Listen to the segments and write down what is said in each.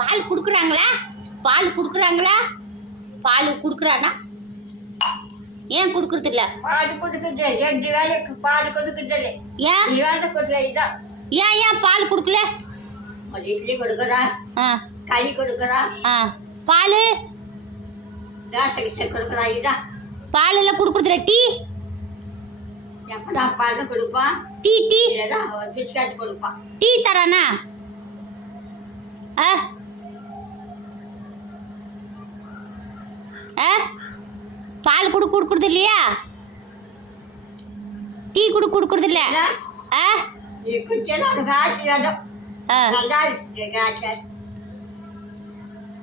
பால் கொடுக்குறாங்களா? பால் கொடுக்குறாங்களா? பால் கொடுக்குறானா? ஏன் கொடுக்குறது இல்லை? பால் கொடுக்குது 2 வேளைக்கு பால் கொடுக்குது. ஏன் வேலை கொடுக்குறா? ஏன் பால் கொடுக்கல? இட்லி கொடுக்குறா, களி கொடுக்குறா, பால் தோசை கொடுக்குறா. இதான் பால் எல்லாம் கொடுக்குறதுல. டீ எப்படா பால் கொடுப்பான்? டீ டீ இல்லைதான் பிஸ்கட் கொடுப்பான். டீ தரானா? பால் கொடுக்குறது இல்லையா? டீ கொடுக்குறது இல்லை.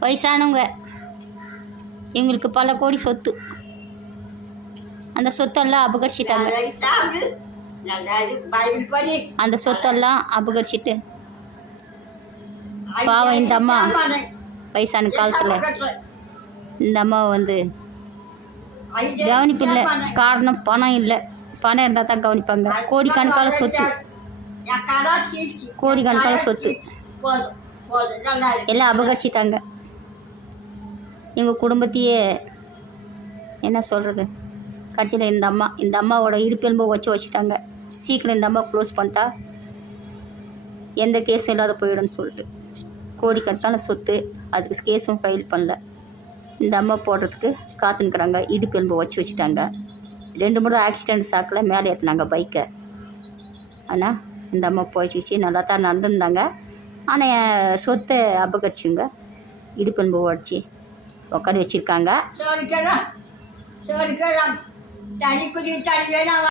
வயசானவங்க எங்களுக்கு பல கோடி சொத்து. அந்த சொத்தெல்லாம் அபகரிச்சிட்டாங்க. அந்த சொத்தெல்லாம் அபகரிச்சிட்டு பாவம் இந்த அம்மா வயசான காலத்தில் இந்த அம்மாவை வந்து கவனிப்பில்லை. காரணம் பணம் இல்லை. பணம் இருந்தால் தான் கவனிப்பாங்க. கோடிக்கணக்கான சொத்து, கோடிக்கணக்கான சொத்து எல்லாம் அபகரிச்சிட்டாங்க. எங்கள் குடும்பத்தையே என்ன சொல்கிறது, கடைசியில் இந்த அம்மாவோட இடுப்பெலும்பை வச்சுட்டாங்க. சீக்கிரம் இந்த அம்மா க்ளோஸ் பண்ணிட்டா எந்த கேஸும் இல்லாத போயிடும்னு சொல்லிட்டு கோடிக்கணக்கான சொத்து. அதுக்கு கேஸும் ஃபைல் பண்ணல. இந்த அம்மா போடுறதுக்கு காத்துன்னுக்குறாங்க. இடுப்பெலும்பை வச்சுட்டாங்க. 2 முறை ஆக்சிடெண்ட் சாக்கில் மேலே ஏற்றினாங்க பைக்கை. ஆனால் இந்த அம்மா போயிடுச்சு. நல்லா தான் நடந்துருந்தாங்க. ஆனால் சொத்தை அபகரிச்சுங்க. இடுப்பெலும்பு உடச்சி உட்காந்து வச்சுருக்காங்க.